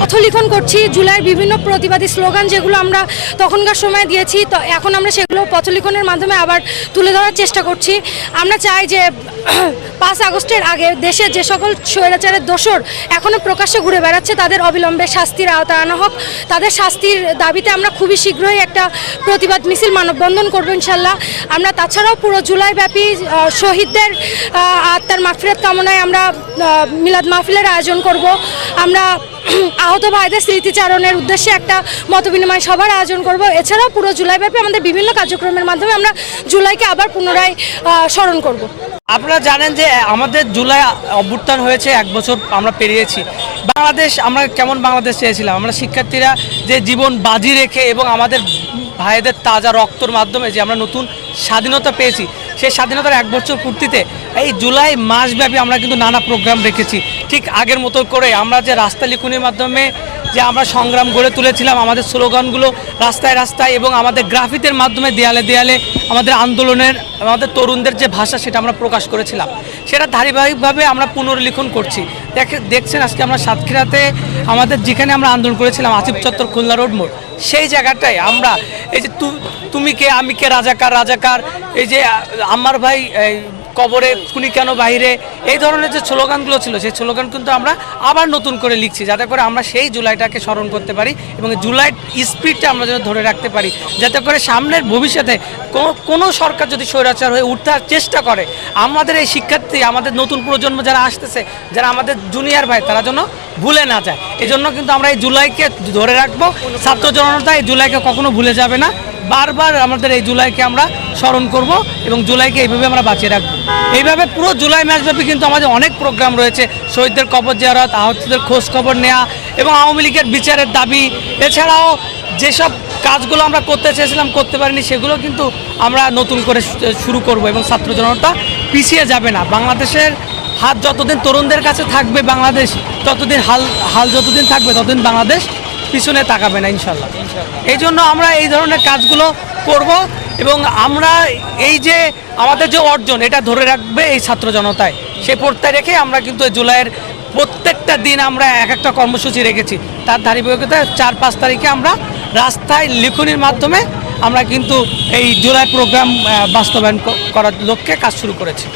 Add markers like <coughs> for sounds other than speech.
পথলিখন করছি, জুলাইয়ের বিভিন্ন প্রতিবাদী স্লোগান যেগুলো আমরা তখনকার সময় দিয়েছি, তো এখন আমরা সেগুলো পথলিখনের মাধ্যমে আবার তুলে ধরার চেষ্টা করছি। আমরা চাই যে <coughs> পাঁচ আগস্টের আগে দেশের যে সকল স্বৈরাচারের দোষর এখনও প্রকাশ্যে ঘুরে বেড়াচ্ছে, তাদের অবিলম্বে শাস্তির আওতায় আনা হোক। তাদের শাস্তির দাবিতে আমরা খুবই শীঘ্রই একটা প্রতিবাদ মিছিল মানববন্ধন করব ইনশাল্লাহ। আমরা তাছাড়াও পুরো জুলাইব্যাপী শহীদদের আত্মার মাগফিরাত কামনায় আমরা মিলাদ মাহফিলের আয়োজন করব। আমরা <clears throat> আহত ভাইদের স্মৃতিচারণের উদ্দেশ্যে একটা মতবিনিময় সভার আয়োজন করব। এছাড়াও পুরো জুলাইব্যাপী আমাদের বিভিন্ন কার্যক্রমের মাধ্যমে আমরা জুলাইকে আবার পুনরায় স্মরণ করব। আপনারা জানেন যে আমাদের জুলাই অভ্যুত্থান হয়েছে, এক বছর আমরা পেরিয়েছি। বাংলাদেশ, আমরা কেমন বাংলাদেশ চেয়েছিলাম? আমরা শিক্ষার্থীরা যে জীবন বাজি রেখে এবং আমাদের ভাইদের তাজা রক্তর মাধ্যমে যে আমরা নতুন স্বাধীনতা পেয়েছি, সেই স্বাধীনতার এক বছর পূর্তিতে এই জুলাই মাসব্যাপী আমরা কিন্তু নানা প্রোগ্রাম রেখেছি। ঠিক আগের মতো করে আমরা যে রাস্তা লিখুনির মাধ্যমে যে আমরা সংগ্রাম গড়ে তুলেছিলাম, আমাদের স্লোগানগুলো রাস্তায় রাস্তায় এবং আমাদের গ্রাফিতের মাধ্যমে দেয়ালে দেয়ালে আমাদের আন্দোলনের, আমাদের তরুণদের যে ভাষা সেটা আমরা প্রকাশ করেছিলাম। সেটা ধারাবাহিকভাবে আমরা পুনর্লিখন করছি। দেখে, দেখছেন আজকে আমরা সাতক্ষীরাতে আমাদের যেখানে আমরা আন্দোলন করেছিলাম, আসিফ চত্বর খুলনা রোড মোড়, সেই জায়গাটায় আমরা এই যে তুমি কে, আমি কে, রাজাকার রাজাকার, এই যে আমার ভাই কবরে, খুনি কেন বাইরে এই ধরনের যে স্লোগানগুলো ছিল, সেই স্লোগান কিন্তু আমরা আবার নতুন করে লিখছি, যাতে করে আমরা সেই জুলাইটাকে স্মরণ করতে পারি এবং জুলাই স্পিডটা আমরা যেন ধরে রাখতে পারি, যাতে করে সামনের ভবিষ্যতে কোনো- সরকার যদি স্বৈরাচার হয়ে উঠার চেষ্টা করে, আমাদের এই শিক্ষার্থী, আমাদের নতুন প্রজন্ম যারা আসতেছে, যারা আমাদের জুনিয়র ভাই, তারা যেন ভুলে না যায়। এই জন্য কিন্তু আমরা এই জুলাইকে ধরে রাখব। ছাত্র জনতা এই জুলাইকে কখনো ভুলে যাবে না। বারবার আমাদের এই জুলাইকে আমরা স্মরণ করব এবং জুলাইকে এইভাবে আমরা বাঁচিয়ে রাখব। এইভাবে পুরো জুলাই মাসব্যাপী কিন্তু আমাদের অনেক প্রোগ্রাম রয়েছে। শহীদদের কবর জিয়ারত, আহতদের খোঁজ খবর নেওয়া এবং আওয়ামী লীগের বিচারের দাবি। এছাড়াও যেসব কাজগুলো আমরা করতে চেয়েছিলাম, করতে পারিনি, সেগুলো কিন্তু আমরা নতুন করে শুরু করব এবং ছাত্র জনতা পিছিয়ে যাবে না। বাংলাদেশের হাত যতদিন তরুণদের কাছে থাকবে, বাংলাদেশ ততদিন হাল হাল যতদিন থাকবে, ততদিন বাংলাদেশ পিছনে তাকাবে না ইনশাল্লাহ এই জন্য আমরা এই ধরনের কাজগুলো করব এবং আমরা এই যে আমাদের যে অর্জন, এটা ধরে রাখবে এই ছাত্র জনতায়। সে প্রত্যয় রেখে আমরা কিন্তু জুলাইয়ের প্রত্যেকটা দিন আমরা এক একটা কর্মসূচি রেখেছি। তার ধারাবাহিকতায় চার পাঁচ তারিখে আমরা রাস্তায় লিখনির মাধ্যমে আমরা কিন্তু এই জুলাই প্রোগ্রাম বাস্তবায়ন করার লক্ষ্যে কাজ শুরু করেছি।